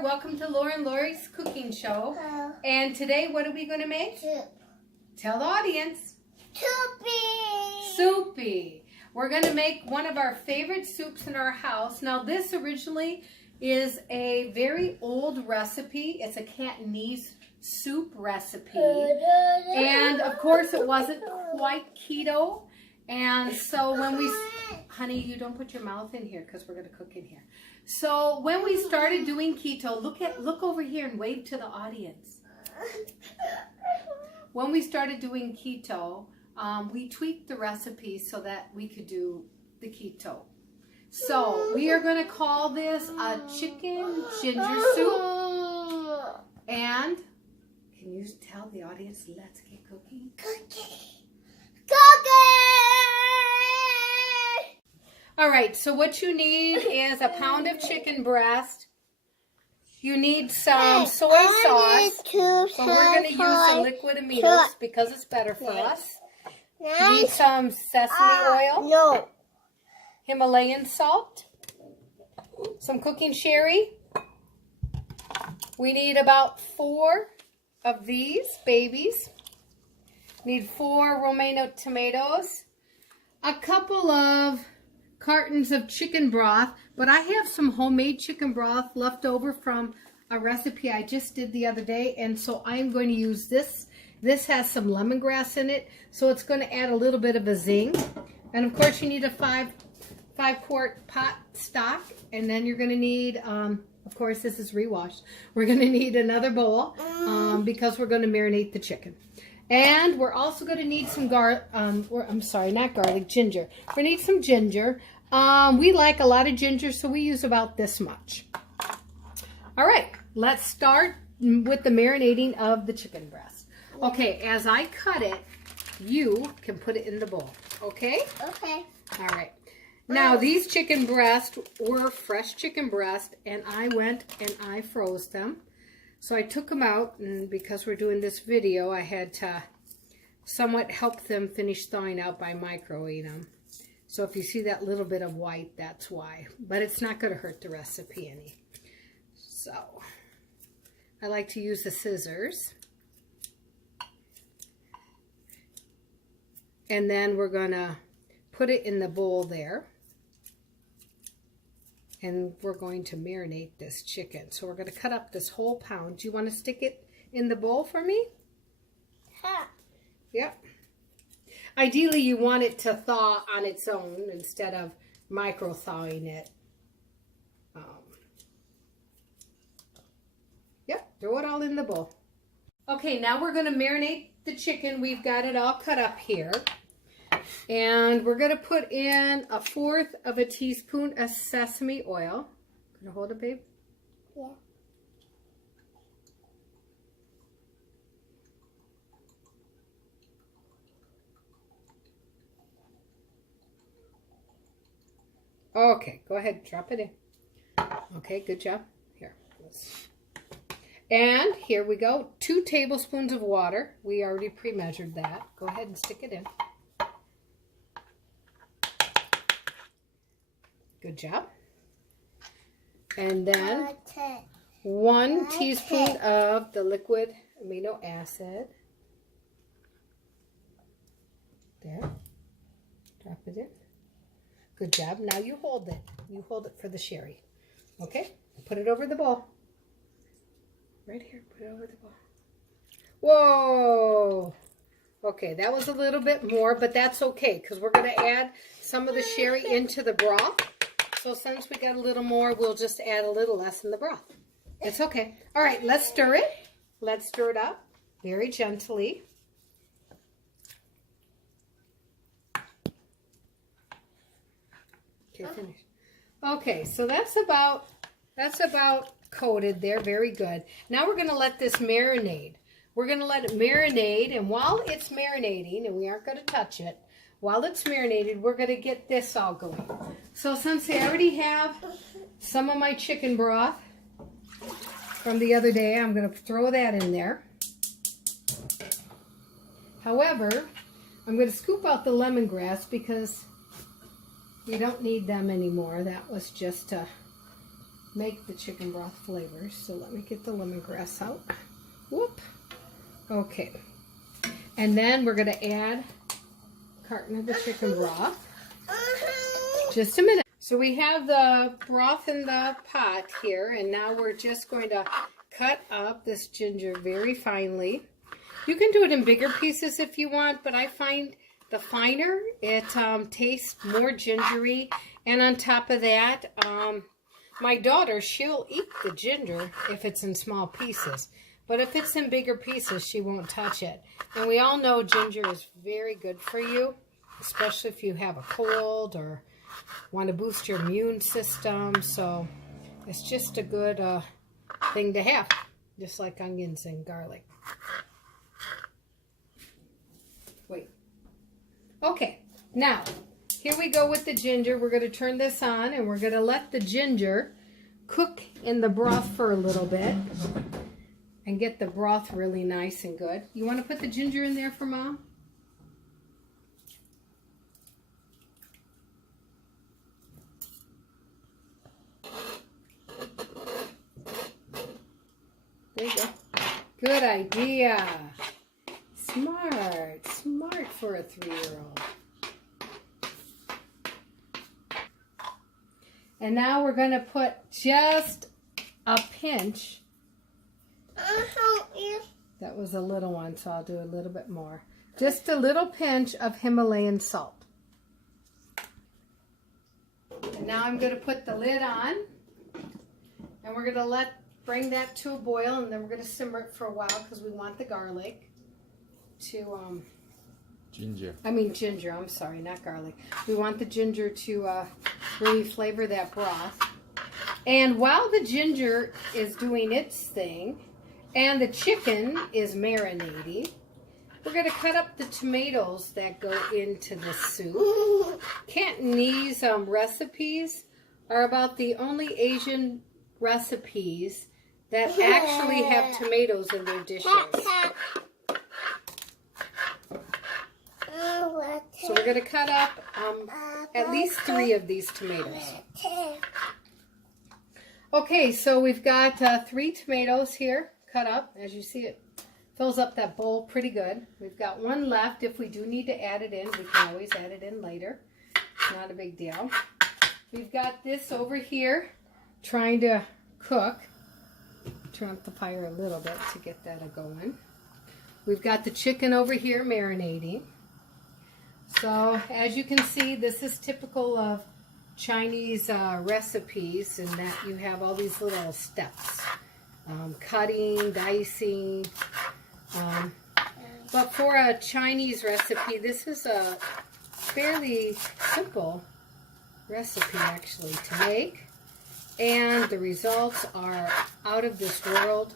there. Welcome to Laura and Laurie's cooking show. Hello. And today, what are we going to make? Soup. Tell the audience. Soupy. Soupy. We're going to make one of our favorite soups in our house. Now, this originally is a very old recipe. It's a Cantonese soup recipe. And, of course, it wasn't quite keto. And so when we... Honey, you don't put your mouth in here because we're going to cook in here. So when we started doing keto, look over here and wave to the audience. When we started doing keto, we tweaked the recipe so that we could do the keto. So we are going to call this a chicken ginger soup. And can you tell the audience, let's get cooking? Cookie. All right, so what you need is a pound of chicken breast. You need some soy sauce. So we're going to use the liquid aminos because it's better for us. You need some sesame oil. No. Himalayan salt. Some cooking sherry. We need about 4 of these babies. Need 4 Romano tomatoes. A couple of cartons of chicken broth, but I have some homemade chicken broth left over from a recipe I just did the other day, and so I'm going to use this. This has some lemongrass in it, so it's going to add a little bit of a zing. And of course you need a 5-quart pot stock, and then you're going to need, of course this is rewashed, we're going to need another bowl because we're going to marinate the chicken. And we're also going to need some ginger. We're going to need some ginger. We like a lot of ginger, so we use about this much. All right, let's start with the marinating of the chicken breast. Okay, as I cut it, you can put it in the bowl, okay? Okay. All right. Now, these chicken breasts were fresh chicken breast, and I went and I froze them. So I took them out, and because we're doing this video, I had to somewhat help them finish thawing out by microwaving them. So if you see that little bit of white, that's why. But it's not going to hurt the recipe any. So I like to use the scissors. And then we're going to put it in the bowl there. And we're going to marinate this chicken. So we're going to cut up this whole pound. Do you want to stick it in the bowl for me? Huh. Yep. Ideally, you want it to thaw on its own instead of micro-thawing it. Yep, throw it all in the bowl. Okay, now we're going to marinate the chicken. We've got it all cut up here. And we're going to put in 1/4 of a teaspoon of sesame oil. Can you hold it, babe? Yeah. Okay, go ahead, drop it in. Okay, good job. Here. And here we go. 2 tablespoons of water. We already pre-measured that. Go ahead and stick it in. Good job. And then 1 teaspoon of the liquid amino acid. There. Drop it in. Good job. Now you hold it. You hold it for the sherry. Okay? Put it over the bowl. Right here. Put it over the bowl. Whoa! Okay, that was a little bit more, but that's okay because we're going to add some of the sherry into the broth. So since we got a little more, we'll just add a little less in the broth. It's okay. All right, let's stir it. Let's stir it up very gently. Okay, finish. Okay, so that's about coated there. Very good. Now we're going to let this marinate. We're going to let it marinate, and while it's marinating, and we aren't going to touch it, while it's marinated, we're going to get this all going. So since I already have some of my chicken broth from the other day, I'm going to throw that in there. However, I'm going to scoop out the lemongrass because you don't need them anymore. That was just to make the chicken broth flavors. So let me get the lemongrass out. Whoop. Okay. And then we're going to add a carton of the chicken broth. Just a minute. So we have the broth in the pot here, and now we're just going to cut up this ginger very finely. You can do it in bigger pieces if you want, but I find the finer, it tastes more gingery. And on top of that, my daughter, she'll eat the ginger if it's in small pieces. But if it's in bigger pieces, she won't touch it. And we all know ginger is very good for you, especially if you have a cold or want to boost your immune system. So it's just a good thing to have, just like onions and garlic. Wait. Okay, now here we go with the ginger. We're going to turn this on and we're going to let the ginger cook in the broth for a little bit and get the broth really nice and good. You want to put the ginger in there for Mom? There you go. Good idea. Smart. Smart for a 3-year-old. And now we're going to put just a pinch. That was a little one, so I'll do a little bit more. Just a little pinch of Himalayan salt. And now I'm going to put the lid on. And we're going to bring that to a boil, and then we're going to simmer it for a while because we want the garlic to ginger. I'm sorry, not garlic. We want the ginger to really flavor that broth. And while the ginger is doing its thing and the chicken is marinating, we're going to cut up the tomatoes that go into the soup. Cantonese recipes are about the only Asian recipes that actually have tomatoes in their dishes. So we're going to cut up at least 3 of these tomatoes. Okay, so we've got 3 tomatoes here cut up. As you see, it fills up that bowl pretty good. We've got 1 left. If we do need to add it in, we can always add it in later. It's not a big deal. We've got this over here trying to cook. Turn up the fire a little bit to get that going. We've got the chicken over here marinating. So as you can see, this is typical of Chinese recipes in that you have all these little steps. Cutting, dicing. But for a Chinese recipe, this is a fairly simple recipe actually to make. And the results are out of this world.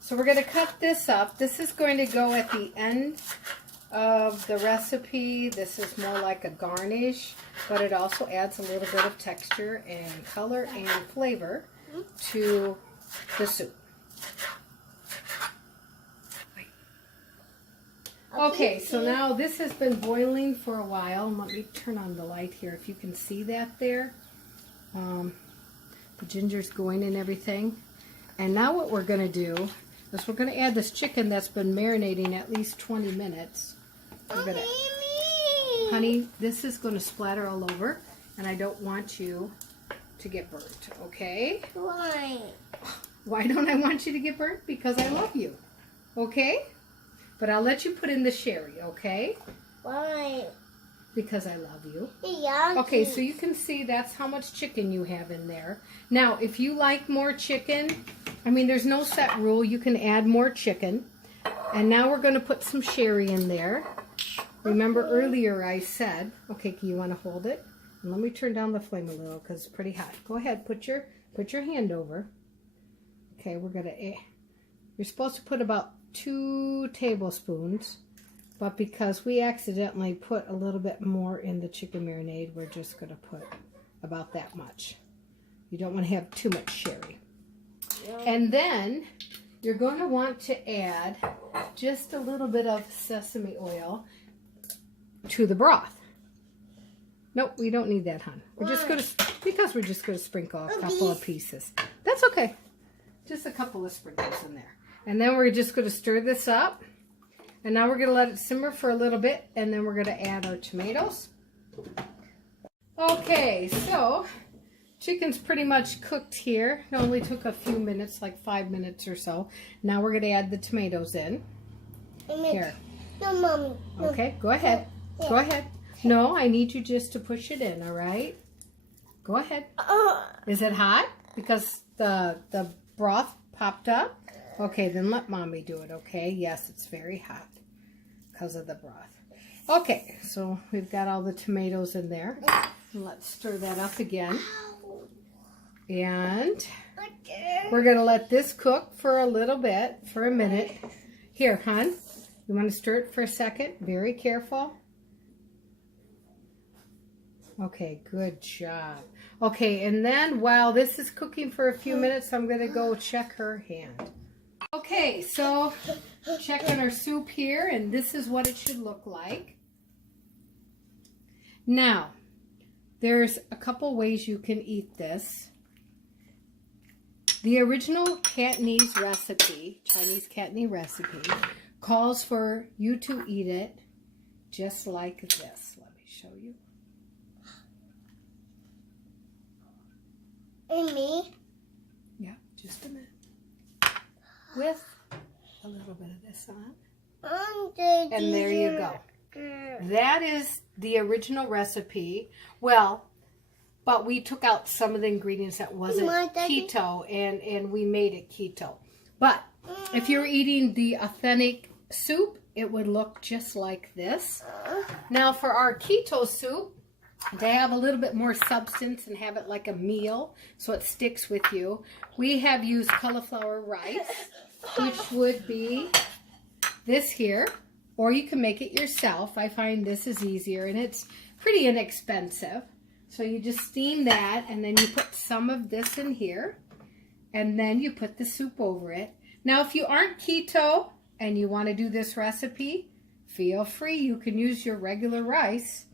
So we're going to cut this up. This is going to go at the end of the recipe. This is more like a garnish, but it also adds a little bit of texture and color and flavor to the soup. Okay, so now this has been boiling for a while. Let me turn on the light here if you can see that there. The ginger's going and everything. And now what we're going to do is we're going to add this chicken that's been marinating at least 20 minutes. We're gonna, honey, this is going to splatter all over, and I don't want you to get burnt, okay? Why? Why don't I want you to get burnt? Because I love you, okay? But I'll let you put in the sherry, okay? Why? Because I love you. Yeah. Okay, so you can see that's how much chicken you have in there. Now, if you like more chicken, there's no set rule. You can add more chicken. And now we're going to put some sherry in there. Remember earlier I said, okay, you want to hold it? And let me turn down the flame a little because it's pretty hot. Go ahead, put your hand over. Okay, you're supposed to put about 2 tablespoons. But because we accidentally put a little bit more in the chicken marinade, we're just going to put about that much. You don't want to have too much sherry. And then you're going to want to add just a little bit of sesame oil to the broth. Nope, we don't need that, hon. We're just going to, because we're just going to sprinkle a couple of pieces. That's okay. Just a couple of sprinkles in there. And then we're just going to stir this up. And now we're going to let it simmer for a little bit. And then we're going to add our tomatoes. Okay, so chicken's pretty much cooked here. It only took a few minutes, like 5 minutes or so. Now we're going to add the tomatoes in. Here. No, Mommy. No. Okay, go ahead. Go ahead. No, I need you just to push it in, all right? Go ahead. Is it hot? Because the broth popped up? Okay, then let Mommy do it, okay? Yes, it's very hot because of the broth. Okay, so we've got all the tomatoes in there. Let's stir that up again. And we're going to let this cook for a little bit, for a minute. Here, hon, you want to stir it for a second? Very careful. Okay, good job. Okay, and then while this is cooking for a few minutes, I'm going to go check her hand. Okay, so checking our soup here, and this is what it should look like. Now, there's a couple ways you can eat this. The original Cantonese recipe, Chinese Cantonese recipe, calls for you to eat it just like this. Let me show you. And me? Yeah, just a minute. With a little bit of this on. And there you go. That is the original recipe. Well, but we took out some of the ingredients that wasn't keto, and we made it keto. But if you're eating the authentic soup, it would look just like this. Now for our keto soup, to have a little bit more substance and have it like a meal so it sticks with you, we have used cauliflower rice, which would be this here, or you can make it yourself. I find this is easier and it's pretty inexpensive. So you just steam that, and then you put some of this in here, and then you put the soup over it. Now if you aren't keto and you want to do this recipe, feel free. You can use your regular rice.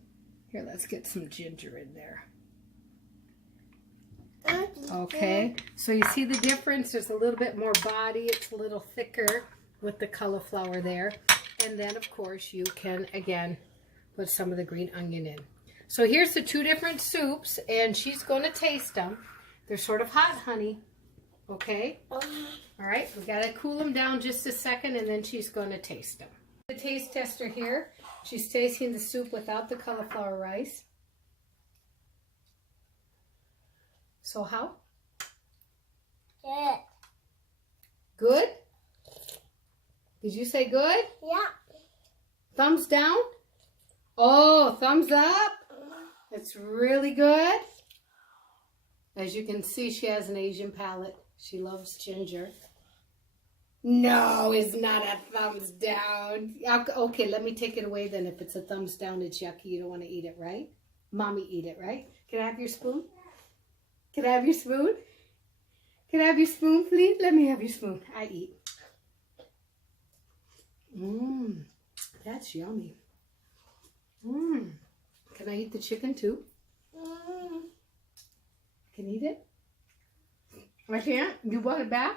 Here, let's get some ginger in there. Okay, so you see the difference? There's a little bit more body. It's a little thicker with the cauliflower there. And then, of course, you can, again, put some of the green onion in. So here's the two different soups, and she's going to taste them. They're sort of hot, honey. Okay? All right, we got to cool them down just a second, and then she's going to taste them. The taste tester here. She's tasting the soup without the cauliflower rice. So how? Good. Good? Did you say good? Yeah. Thumbs down? Oh, thumbs up? It's really good. As you can see, she has an Asian palate. She loves ginger. No, it's not a thumbs down. Okay, let me take it away then. If it's a thumbs down, it's yucky. You don't want to eat it, right? Mommy eat it, right? Can I have your spoon? Can I have your spoon? Can I have your spoon, please? Let me have your spoon. I eat. Mmm, that's yummy. Mmm. Can I eat the chicken too? Can you eat it? I can't? You want it back?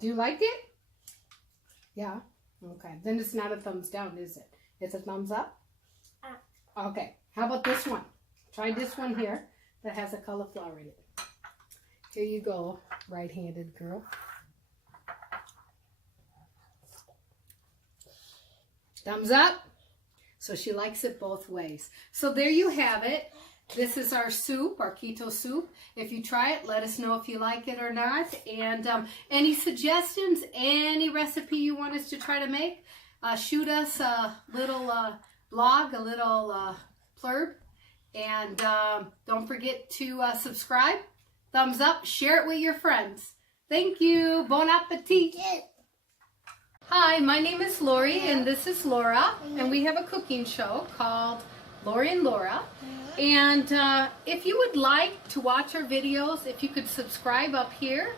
Do you like it? Yeah? Okay. Then it's not a thumbs down, is it? It's a thumbs up? Okay. How about this one? Try this one here that has a cauliflower in it. Here you go, right-handed girl. Thumbs up. So she likes it both ways. So there you have it. This is our soup, our keto soup. If you try it, let us know if you like it or not. And any suggestions, any recipe you want us to try to make, shoot us a little blog, a little blurb. And don't forget to subscribe, thumbs up, share it with your friends. Thank you. Bon appetit. Hi, my name is Laurie and this is Laura. And we have a cooking show called Laurie and Laura. And if you would like to watch our videos, if you could subscribe up here.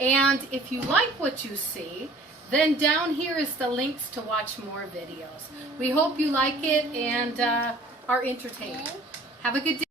And if you like what you see, then down here is the links to watch more videos. We hope you like it and are entertained. Have a good day.